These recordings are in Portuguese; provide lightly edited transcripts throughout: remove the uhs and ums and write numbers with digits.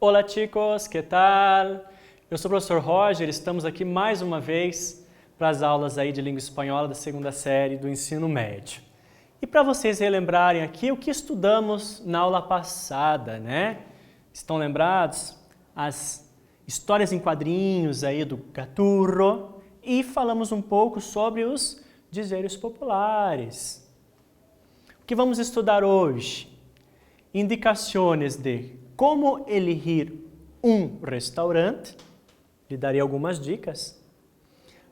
Olá chicos, que tal? Eu sou o professor Roger, estamos aqui mais uma vez para as aulas aí de língua espanhola da segunda série do ensino médio. E para vocês relembrarem aqui o que estudamos na aula passada, né? Estão lembrados? As histórias em quadrinhos aí do Gaturro e falamos um pouco sobre os dizeres populares. O que vamos estudar hoje? Indicações de como elegir um restaurante, lhe darei algumas dicas.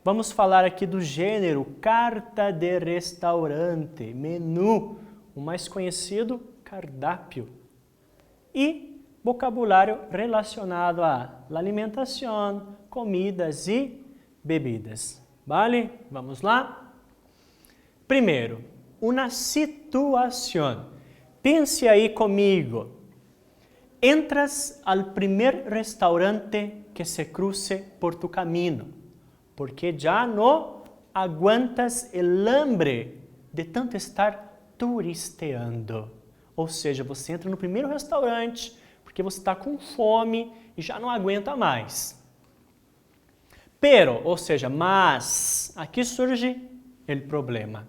Vamos falar aqui do gênero carta de restaurante, menu, o mais conhecido, cardápio. E vocabulário relacionado à alimentação, comidas e bebidas. Vale? Vamos lá? Primeiro, uma situação. Pense aí comigo. Entras al primer restaurante que se cruce por tu camino, porque já não aguentas el hambre de tanto estar turisteando. Ou seja, você entra no primeiro restaurante porque você está com fome e já não aguenta mais. Pero, ou seja, mas, aqui surge o problema.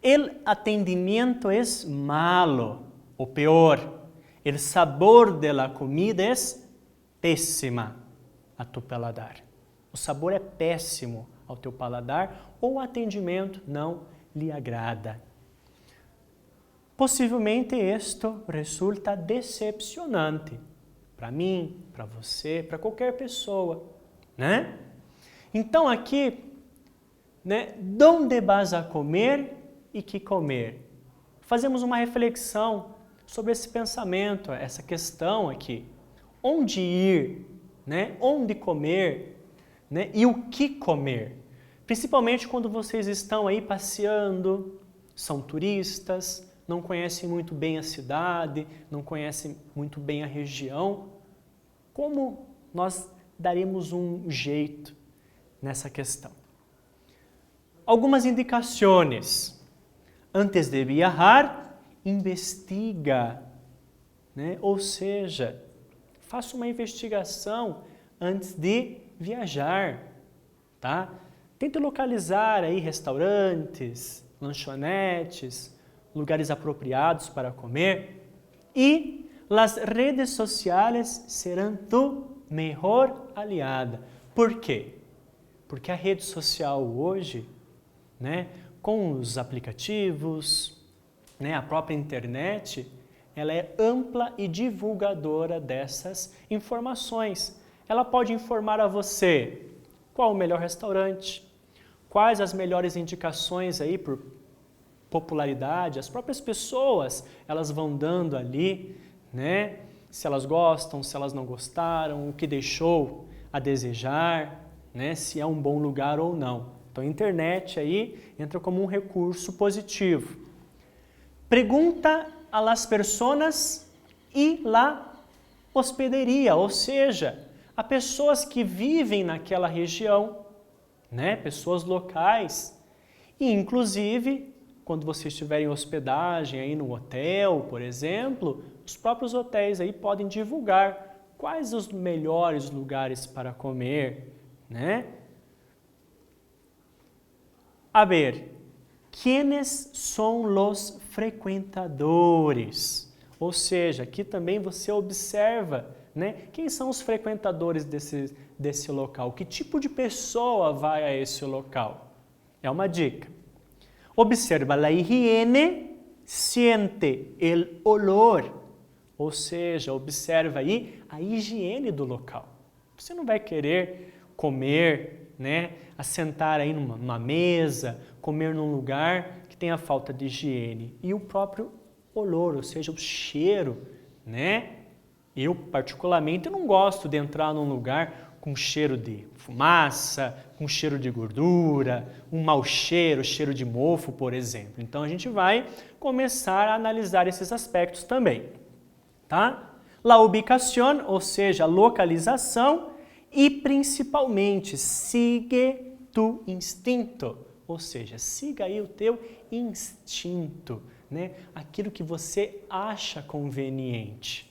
El atendimiento es malo, o peor. El sabor de la comida es péssima a tu paladar. O sabor é péssimo ao teu paladar ou o atendimento não lhe agrada. Possivelmente isto resulta decepcionante para mim, para você, para qualquer pessoa, né? Então aqui, né, donde vas a comer e que comer? Fazemos uma reflexão sobre esse pensamento, essa questão aqui. Onde ir, né? Onde comer, né? E o que comer? Principalmente quando vocês estão aí passeando, são turistas, não conhecem muito bem a cidade, não conhecem muito bem a região. Como nós daremos um jeito nessa questão? Algumas indicações. Antes de viajar, investiga, né? Ou seja, faça uma investigação antes de viajar, tá? Tente localizar aí restaurantes, lanchonetes, lugares apropriados para comer e as redes sociais serão tu melhor aliada. Por quê? Porque a rede social hoje, né, com os aplicativos, né, a própria internet, ela é ampla e divulgadora dessas informações. Ela pode informar a você qual o melhor restaurante, quais as melhores indicações aí por popularidade, as próprias pessoas, elas vão dando ali, né, se elas gostam, se elas não gostaram, o que deixou a desejar, né, se é um bom lugar ou não. Então a internet aí entra como um recurso positivo. Pergunta a las personas e la hospederia, ou seja, a pessoas que vivem naquela região, né? Pessoas locais. E, inclusive, quando vocês estiverem hospedagem aí no hotel, por exemplo, os próprios hotéis aí podem divulgar quais os melhores lugares para comer, né? A ver, quienes são os frequentadores? Ou seja, aqui também você observa, né? Quem são os frequentadores desse local? Que tipo de pessoa vai a esse local? É uma dica. Observa a higiene, siente el olor. Ou seja, observa aí a higiene do local. Você não vai querer comer, né? Assentar aí numa mesa, comer num lugar que tenha falta de higiene. E o próprio olor, ou seja, o cheiro, né? Eu, particularmente, não gosto de entrar num lugar com cheiro de fumaça, com cheiro de gordura, um mau cheiro, cheiro de mofo, por exemplo. Então, a gente vai começar a analisar esses aspectos também, tá? La ubicación, ou seja, a localização, e principalmente, sigue tu instinto, Ou seja, siga aí o teu instinto, né? Aquilo que você acha conveniente.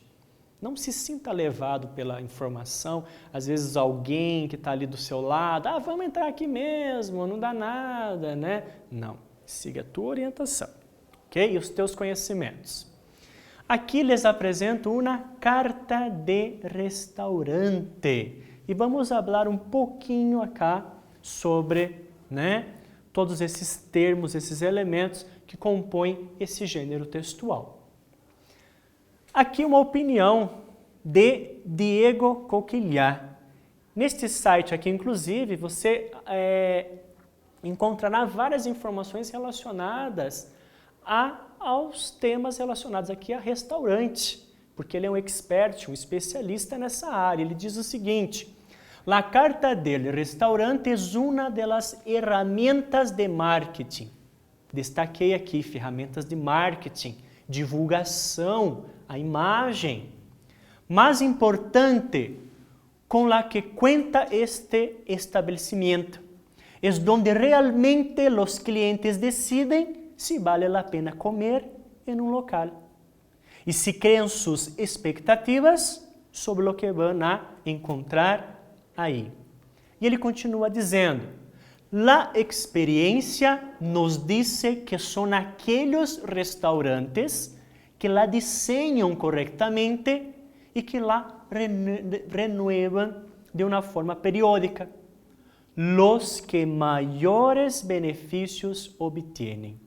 Não se sinta levado pela informação, às vezes alguém que está ali do seu lado, vamos entrar aqui mesmo, não dá nada, né? Não, siga a tua orientação, ok? E os teus conhecimentos. Aqui les apresento uma carta de restaurante e vamos falar um pouquinho acá sobre, né, todos esses termos, esses elementos que compõem esse gênero textual. Aqui uma opinião de Diego Coquillat. Neste site aqui, inclusive, você encontrará várias informações relacionadas aos temas relacionados aqui a restaurante, porque ele é um expert, um especialista nessa área. Ele diz o seguinte: La carta del restaurante es una de las herramientas de marketing. Destaquei aqui ferramentas de marketing, divulgação, a imagem. Mais importante, com la que cuenta este establecimiento, es donde realmente los clientes deciden si vale la pena comer en un local y si crean sus expectativas sobre lo que van a encontrar aí. E ele continua dizendo: La experiencia nos dice que son aquellos restaurantes que la diseñan correctamente y que la renuevan de una forma periódica, los que mayores beneficios obtienen.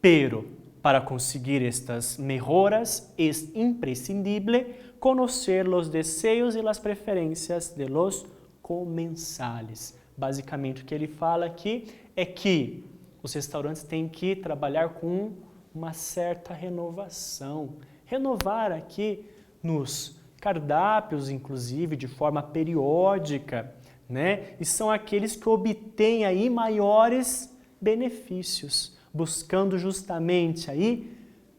Pero para conseguir estas mejoras es imprescindible conocer los deseos y las preferencias de los comensales. Basicamente, o que ele fala aqui é que os restaurantes têm que trabalhar com uma certa renovação. Renovar aqui nos cardápios, inclusive, de forma periódica, né? E são aqueles que obtêm aí maiores benefícios, buscando justamente aí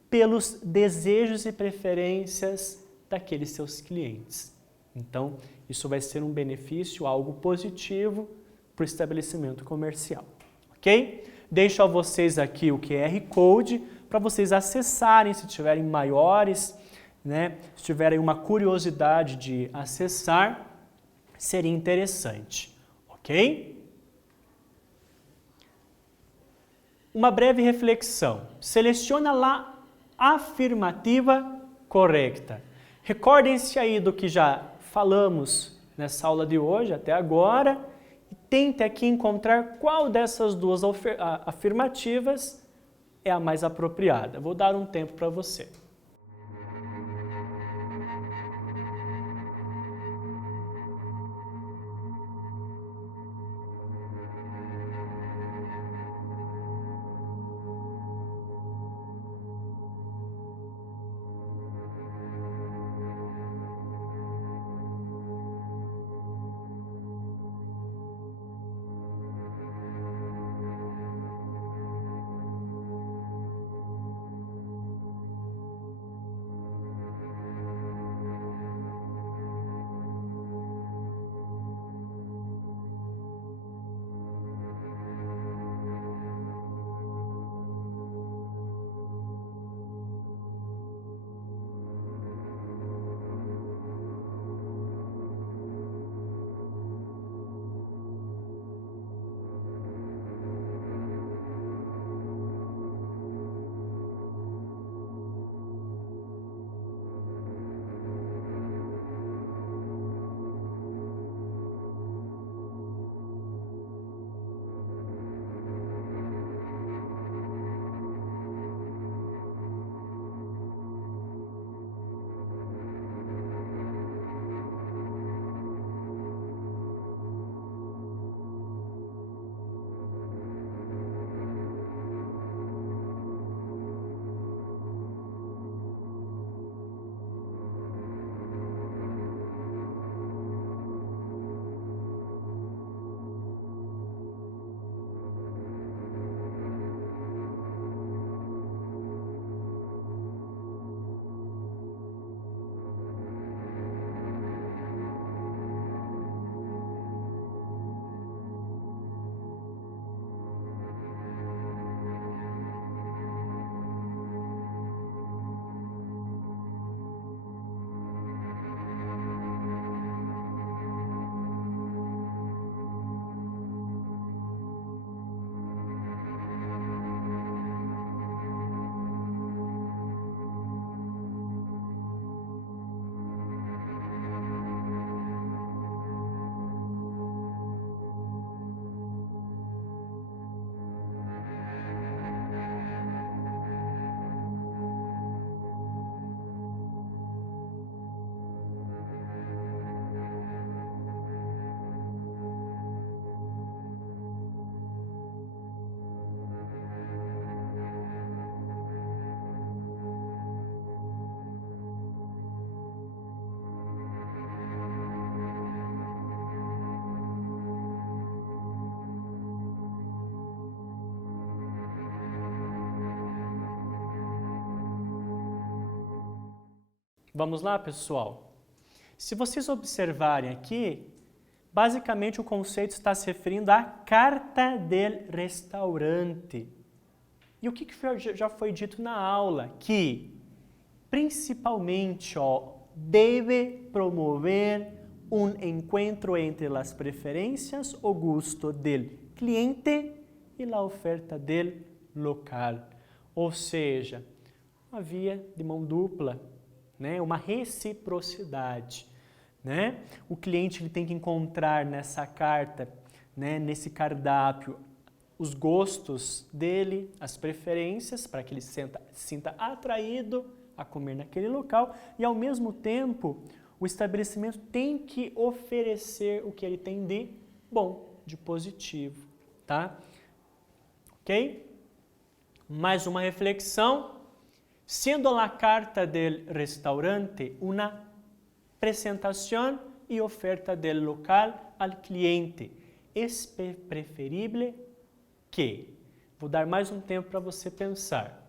pelos desejos e preferências daqueles seus clientes. Então, isso vai ser um benefício, algo positivo para o estabelecimento comercial, ok? Deixo a vocês aqui o QR Code para vocês acessarem, se tiverem maiores, né? Se tiverem uma curiosidade de acessar, seria interessante, ok? Uma breve reflexão. Seleciona lá a afirmativa correta. Recordem-se aí do que já falamos nessa aula de hoje até agora e tente aqui encontrar qual dessas duas afirmativas é a mais apropriada. Vou dar um tempo para você. Vamos lá, pessoal? Se vocês observarem aqui, basicamente o conceito está se referindo à carta del restaurante. E o que já foi dito na aula? Que, principalmente, deve promover um encontro entre as preferências o gusto del cliente e a oferta del local. Ou seja, uma via de mão dupla, né? Uma reciprocidade. Né? O cliente ele tem que encontrar nessa carta, né, nesse cardápio, os gostos dele, as preferências, para que ele se sinta atraído a comer naquele local e, ao mesmo tempo, o estabelecimento tem que oferecer o que ele tem de bom, de positivo. Tá? Ok? Mais uma reflexão. Siendo la carta del restaurante una presentación y oferta del local al cliente, es preferible que... Vou dar mais um tempo para você pensar.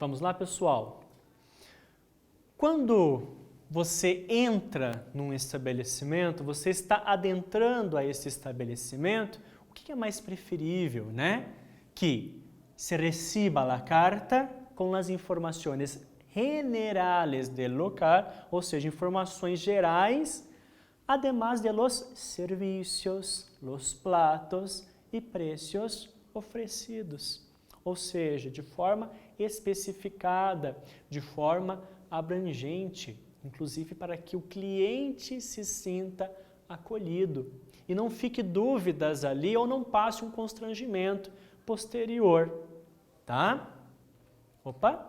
Vamos lá, pessoal? Quando você entra num estabelecimento, você está adentrando a esse estabelecimento, o que é mais preferível, né? Que se reciba a carta com as informações generales del local, ou seja, informações gerais, además de los servicios, los platos e precios oferecidos. Ou seja, de forma especificada, de forma abrangente, inclusive para que o cliente se sinta acolhido e não fique dúvidas ali ou não passe um constrangimento posterior, tá? Opa!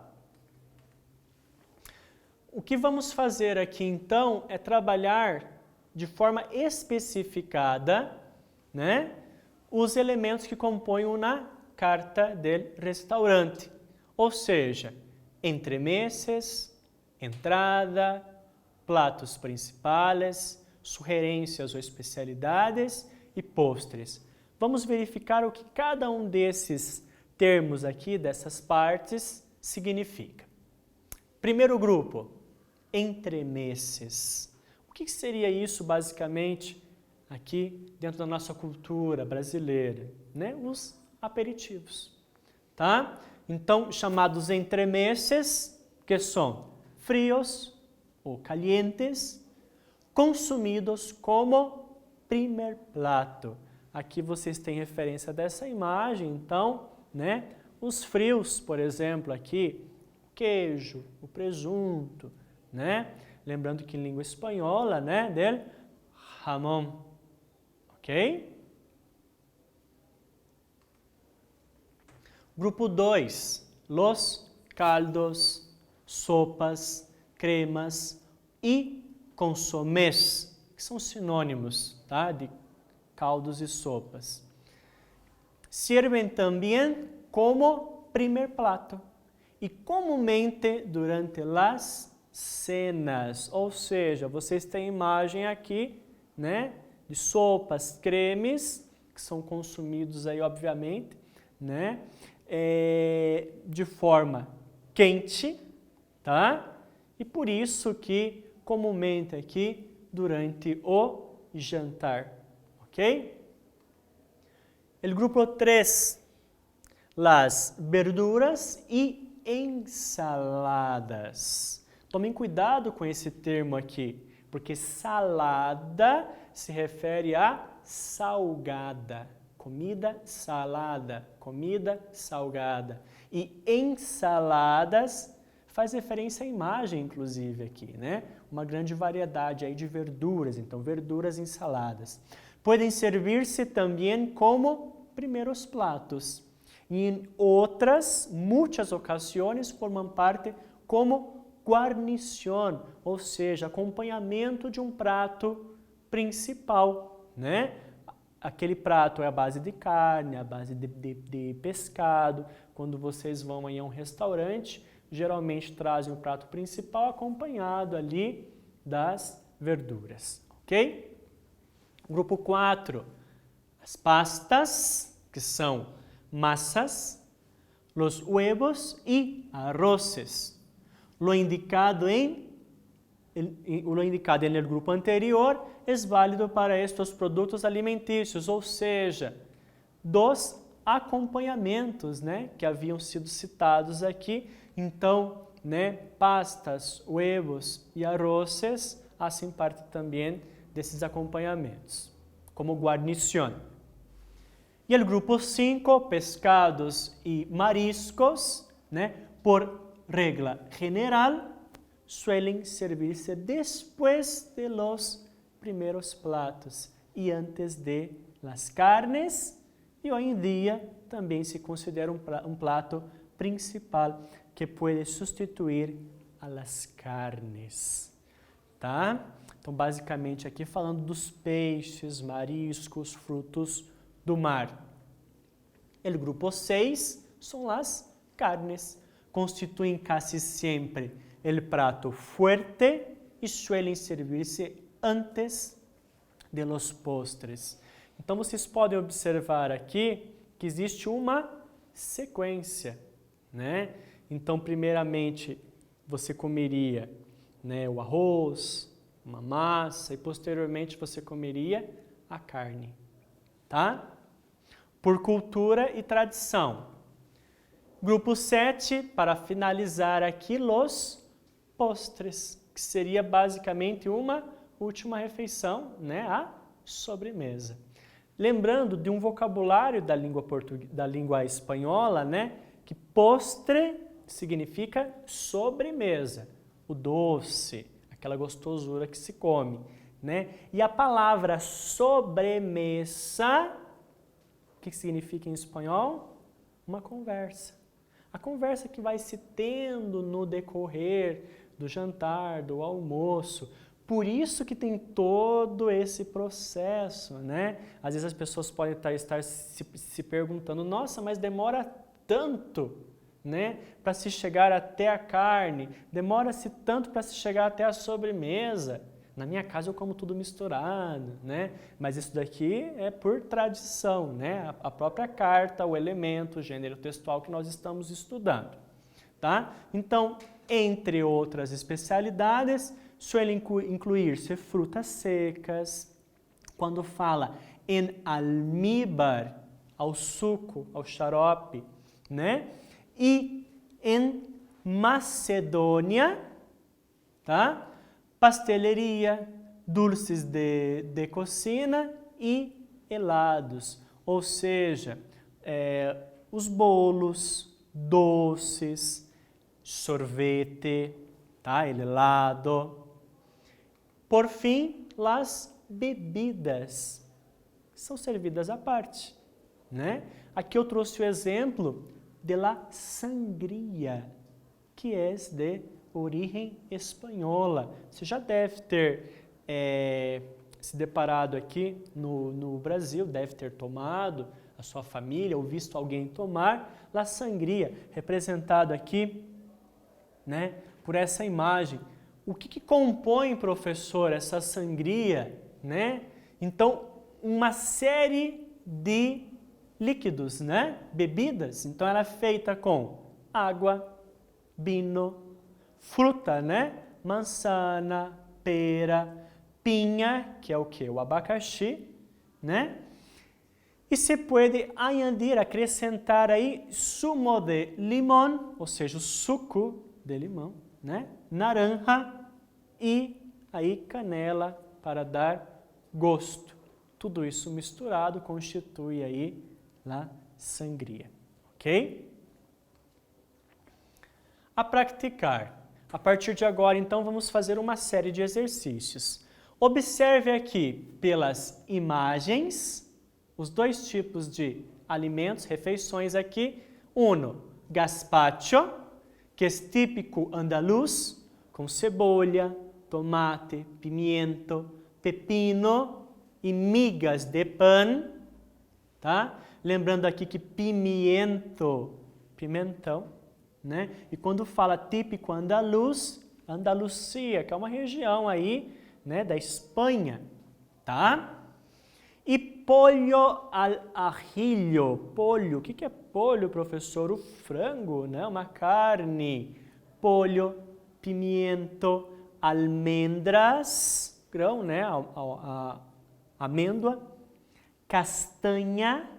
O que vamos fazer aqui, então, é trabalhar de forma especificada, né, os elementos que compõem uma carta del restaurante. Ou seja, entremeses, entrada, platos principais, sugerências ou especialidades e postres. Vamos verificar o que cada um desses termos aqui, dessas partes, significa. Primeiro grupo, entremeses. O que seria isso, basicamente, aqui dentro da nossa cultura brasileira? Né? Os aperitivos, tá? Então, chamados entremeses, que são frios ou calientes, consumidos como primeiro prato. Aqui vocês têm referência dessa imagem, então, né? Os frios, por exemplo, aqui, o queijo, o presunto, né? Lembrando que em língua espanhola, né, del jamón, ok? Grupo 2, los caldos, sopas, cremas e consomés, que são sinônimos, tá, de caldos e sopas. Sirven também como primeiro prato e comumente durante as cenas, ou seja, vocês têm imagem aqui, né, de sopas, cremes, que são consumidos aí, obviamente, né, de forma quente, tá? E por isso que comumente aqui durante o jantar, ok? El grupo 3, las verduras e ensaladas. Tomem cuidado com esse termo aqui, porque salada se refere a salgada, comida salada, comida salgada. E ensaladas faz referência à imagem, inclusive, aqui, né? Uma grande variedade aí de verduras, então verduras ensaladas. Podem servir-se também como primeiros platos. E em outras, muitas ocasiões, formam parte como guarnição, ou seja, acompanhamento de um prato principal, né? Aquele prato é à base de carne, à base de pescado. Quando vocês vão aí a um restaurante, geralmente trazem o prato principal acompanhado ali das verduras, ok? Grupo 4, as pastas, que são massas, los huevos e arroces. Lo indicado en el grupo anterior é válido para estes produtos alimentícios, ou seja, dos acompanhamentos, né, que haviam sido citados aqui. Então, né, pastas, huevos e arroces fazem parte também desses acompanhamentos, como guarnição. E o grupo 5, pescados e mariscos, né, por regla general, suelen servirse después de los primeros platos y antes de las carnes, y hoy en día también se considera un plato principal que puede sustituir a las carnes, tá? Então, basicamente aqui falando dos peixes, mariscos, frutos do mar. O grupo 6 são as carnes. Constituem casi sempre el prato fuerte y suelen servirse antes de los postres. Então, vocês podem observar aqui que existe uma sequência, né? Então, primeiramente, você comeria, né, o arroz, uma massa, e posteriormente você comeria a carne, tá? Por cultura e tradição. Grupo 7, para finalizar aqui, los postres, que seria basicamente uma última refeição, né, a sobremesa. Lembrando de um vocabulário da língua espanhola, né, que postre significa sobremesa, o doce, aquela gostosura que se come, né? E a palavra sobremesa, o que significa em espanhol? Uma conversa. A conversa que vai se tendo no decorrer do jantar, do almoço. Por isso que tem todo esse processo, né? Às vezes as pessoas podem estar se perguntando, nossa, mas demora tanto, né, para se chegar até a carne, demora-se tanto para se chegar até a sobremesa. Na minha casa eu como tudo misturado, né? Mas isso daqui é por tradição, né? A própria carta, o elemento, o gênero textual que nós estamos estudando, tá? Então, entre outras especialidades, suele incluir-se frutas secas. Quando fala em almíbar, ao suco, ao xarope, né? E em Macedônia, tá? Pastelaria, dulces de cocina e helados, ou seja, os bolos, doces, sorvete, tá? El helado. Por fim, as bebidas são servidas à parte, né? Aqui eu trouxe o exemplo de la sangria, que é de origem espanhola. Você já deve ter se deparado aqui no Brasil, deve ter tomado, a sua família, ou visto alguém tomar, la sangria, representado aqui, né, por essa imagem. O que compõe, professor, essa sangria, né? Então, uma série de líquidos, né? Bebidas. Então, ela é feita com água, vinho, fruta, né? Manzana, pera, pinha, que é o que? O abacaxi, né? E se pode añadir, acrescentar aí sumo de limão, ou seja, o suco de limão, né? Naranja e aí canela para dar gosto. Tudo isso misturado constitui aí a sangria, ok? A praticar. A partir de agora, então, vamos fazer uma série de exercícios. Observe aqui pelas imagens os dois tipos de alimentos, refeições aqui. Uno, gazpacho, que é típico andaluz, com cebola, tomate, pimiento, pepino e migas de pão, tá? Lembrando aqui que pimiento, pimentão, né? E quando fala típico andaluz, Andalucia, que é uma região aí, né, da Espanha, tá? E pollo al ajillo. Pollo, o que é pollo, professor? O frango, né? Uma carne. Pollo, pimiento, almendras, grão, né? A amêndoa, castanha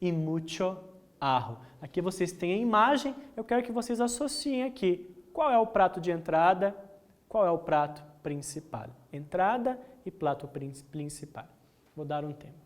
e mucho ajo. Aqui vocês têm a imagem, eu quero que vocês associem aqui. Qual é o prato de entrada? Qual é o prato principal? Entrada e prato principal. Vou dar um tempo.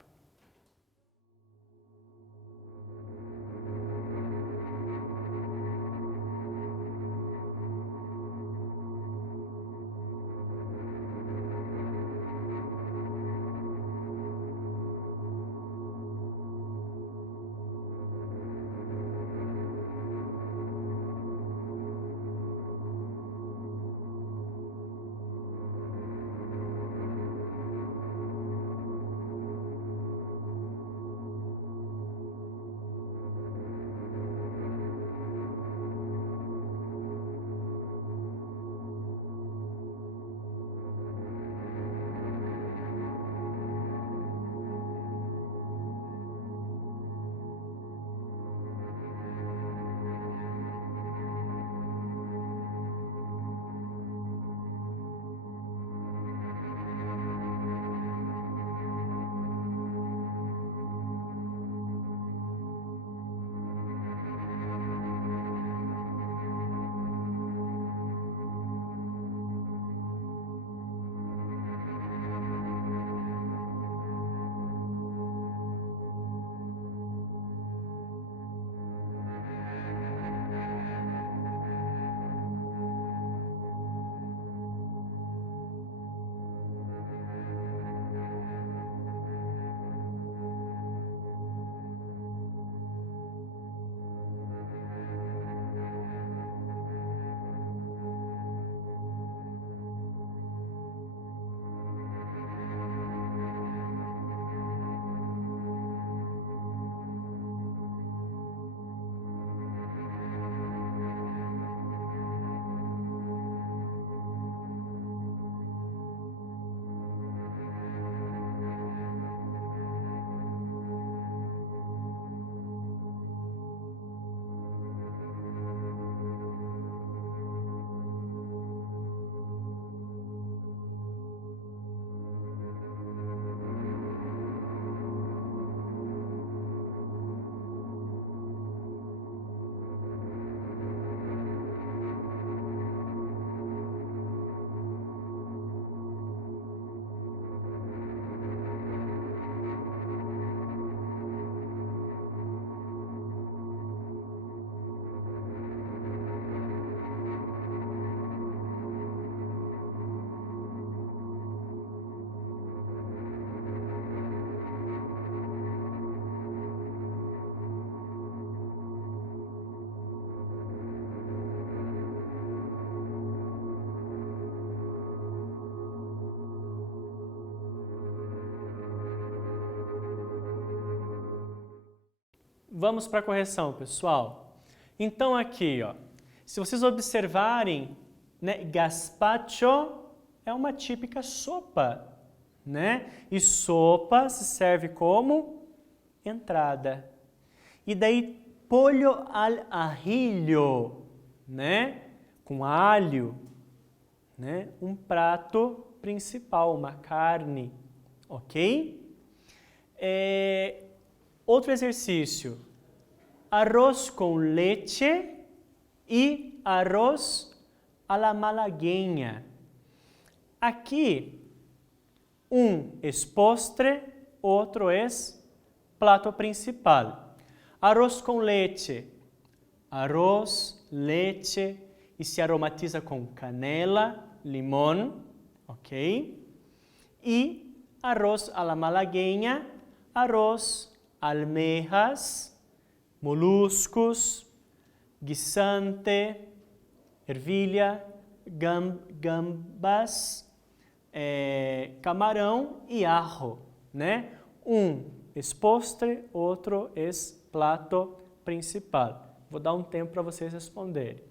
vamos para a correção, pessoal. Então aqui, ó, se vocês observarem, né, gazpacho é uma típica sopa, né? E sopa se serve como entrada. E daí pollo al ajillo, né? Com alho, né? Um prato principal, uma carne, ok? Outro exercício, arroz com leite e arroz à la malagueña. Aqui, um é postre, outro é prato principal. Arroz com leite, arroz, leite e se aromatiza com canela, limão, ok? E arroz à la malagueña, arroz, almejas, moluscos, guisante, ervilha, gambas, camarão e ajo, né? Um é postre, outro é prato principal. Vou dar um tempo para vocês responderem.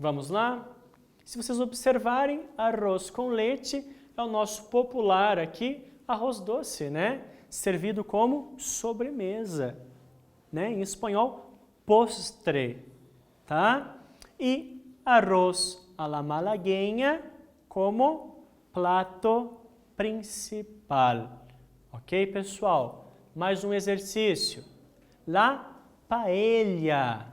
Vamos lá? Se vocês observarem, arroz com leite é o nosso popular aqui, arroz doce, né? Servido como sobremesa, né? Em espanhol, postre, tá? E arroz à la malagueña como prato principal. Ok, pessoal? Mais um exercício. La paella,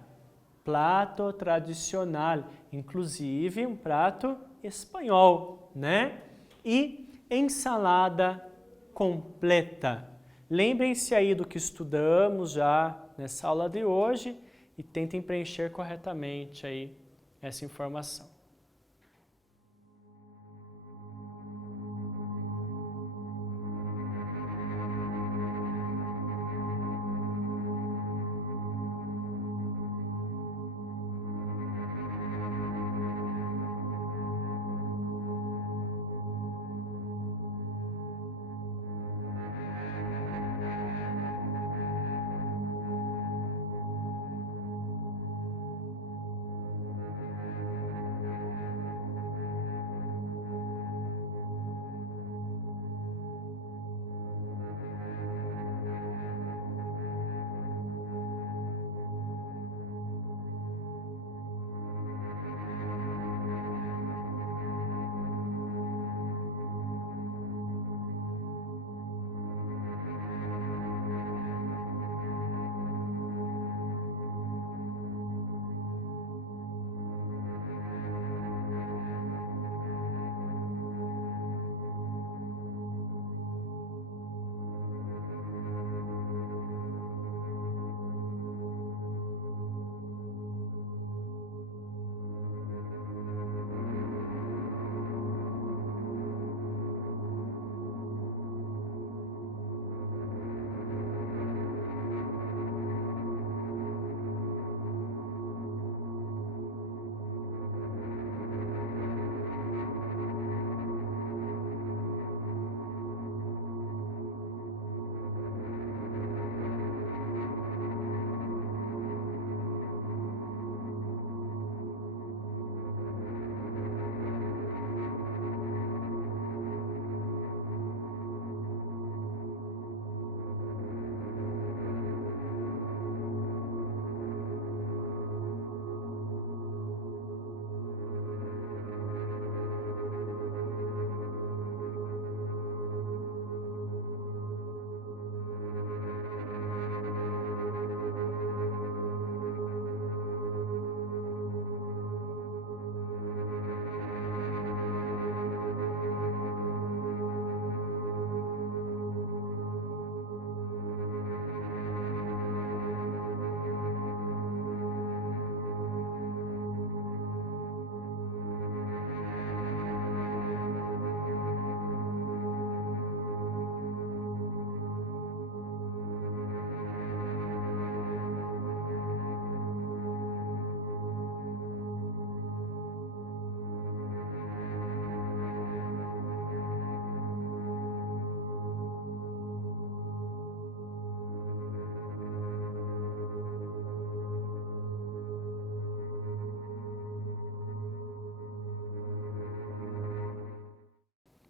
prato tradicional, inclusive um prato espanhol, né? E ensalada completa. Lembrem-se aí do que estudamos já nessa aula de hoje e tentem preencher corretamente aí essa informação.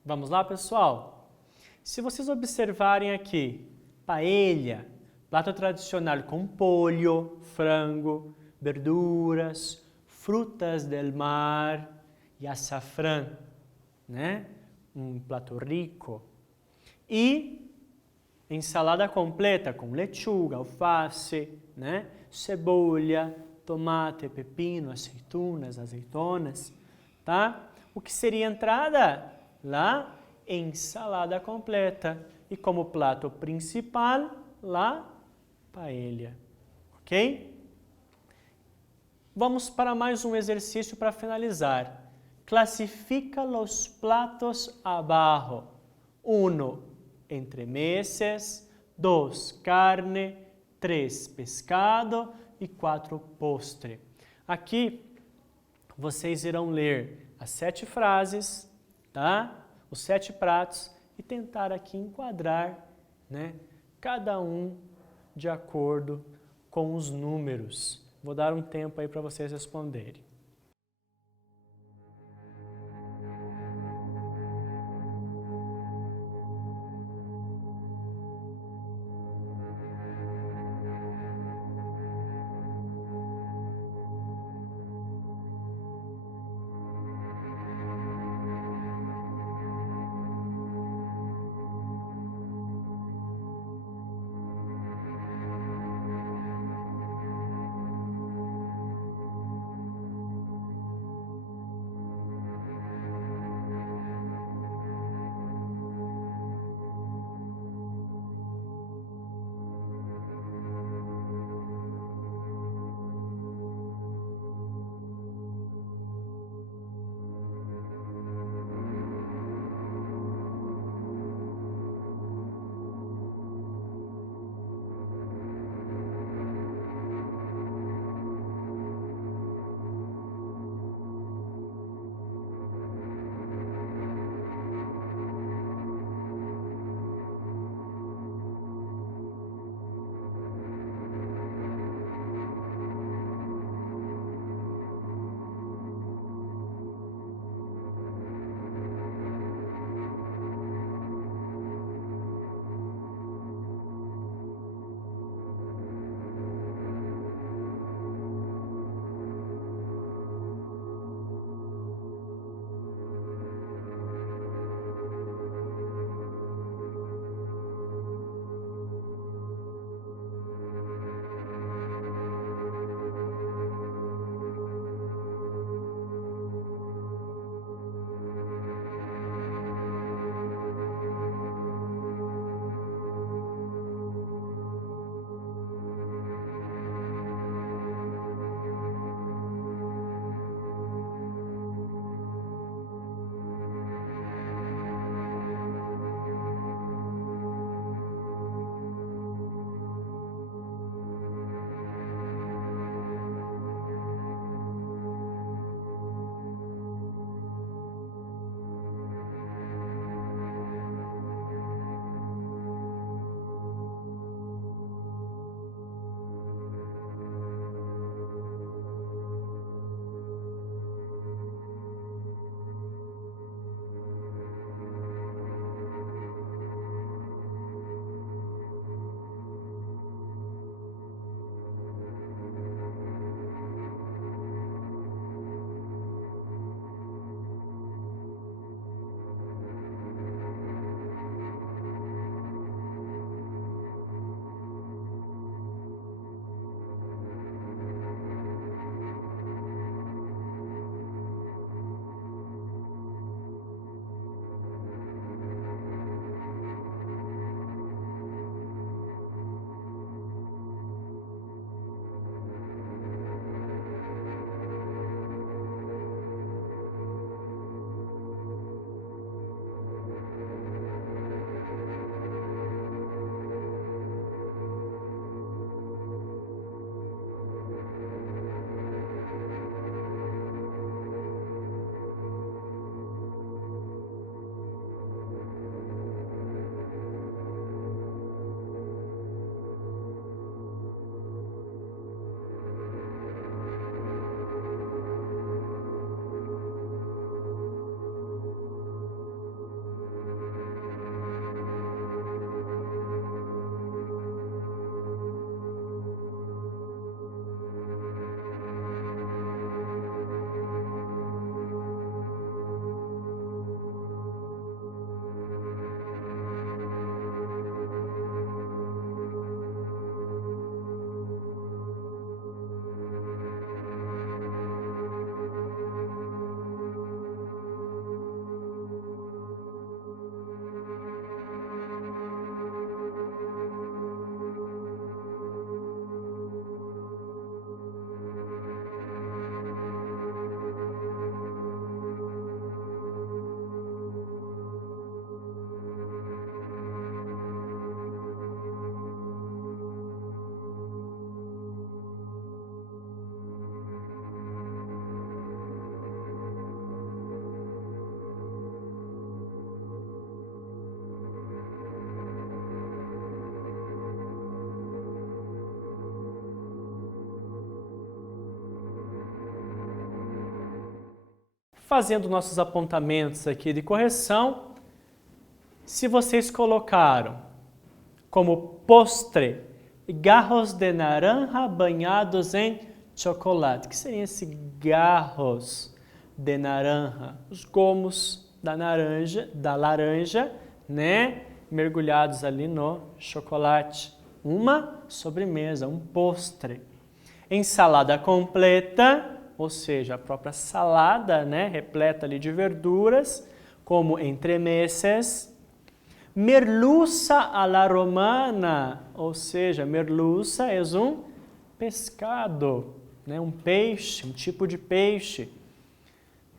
Vamos lá, pessoal? Se vocês observarem aqui, paella, prato tradicional com pollo, frango, verduras, frutas del mar e açafrão, né? Um prato rico. E ensalada completa com lechuga, alface, né? Cebola, tomate, pepino, azeitonas, tá? O que seria entrada? Lá, ensalada completa. E como prato principal, lá, paella. Ok? Vamos para mais um exercício para finalizar. Classifica os platos abaixo. 1. Entremeses. 2. Carne. 3. Pescado. E 4. Postre. Aqui, vocês irão ler as 7 frases, tá? Os 7 pratos e tentar aqui enquadrar, né, cada um de acordo com os números. Vou dar um tempo aí para vocês responderem. fazendo nossos apontamentos aqui de correção, se vocês colocaram como postre garros de naranja banhados em chocolate, o que seria esse garros de naranja? Os gomos da laranja, né? Mergulhados ali no chocolate. Uma sobremesa, um postre. Ensalada completa, ou seja, a própria salada, né? Repleta ali de verduras, como entremeses. Merluça à la romana, ou seja, merluça é um pescado, né? Um peixe, um tipo de peixe.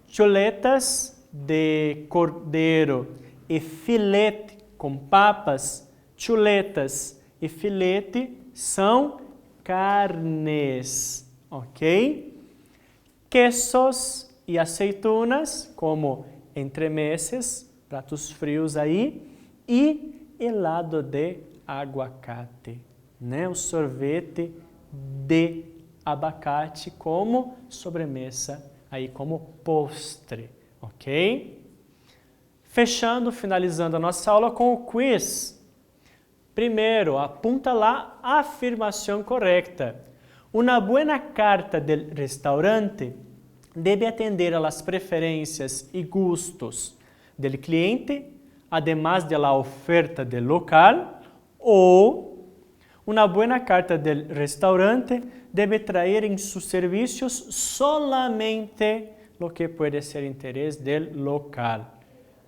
Chuletas de cordeiro e filete com papas. Chuletas e filete são carnes, ok? Quesos e azeitonas, como entremeses, pratos frios aí, e helado de aguacate, né? O sorvete de abacate como sobremesa, aí como postre, ok? Fechando, finalizando a nossa aula com o quiz. Primeiro, apunta lá a afirmação correta. Una buena carta del restaurante debe atender a las preferencias y gustos del cliente, además de la oferta del local, o una buena carta del restaurante debe traer en sus servicios solamente lo que puede ser interés del local.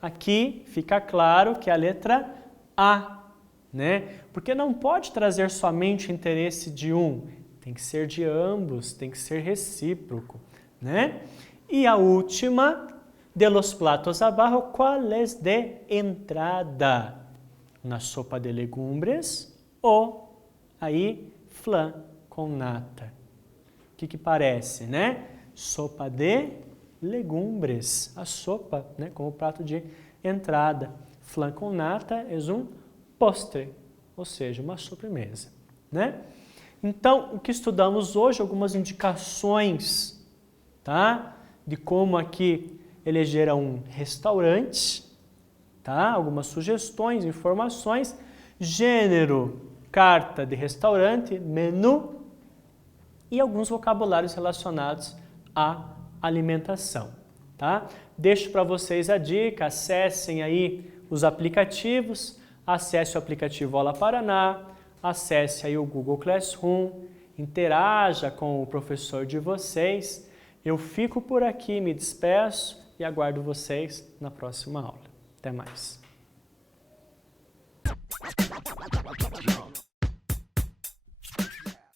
Aqui fica claro que é a letra A, né? Porque não pode trazer somente o interesse de um, tem que ser de ambos, tem que ser recíproco, né? E a última, de los platos abajo, ¿cuál es de entrada? Una sopa de legumbres ou aí flan com nata. O que parece, né? Sopa de legumbres, a sopa, né, como prato de entrada. Flan com nata é um postre, ou seja, uma sobremesa, né? Então, o que estudamos hoje, algumas indicações, tá? De como aqui eleger um restaurante, tá? Algumas sugestões, informações, gênero, carta de restaurante, menu e alguns vocabulários relacionados à alimentação, tá? Deixo para vocês a dica, acessem aí os aplicativos, acesse o aplicativo Aula Paraná, acesse aí o Google Classroom, interaja com o professor de vocês. Eu fico por aqui, me despeço e aguardo vocês na próxima aula. Até mais.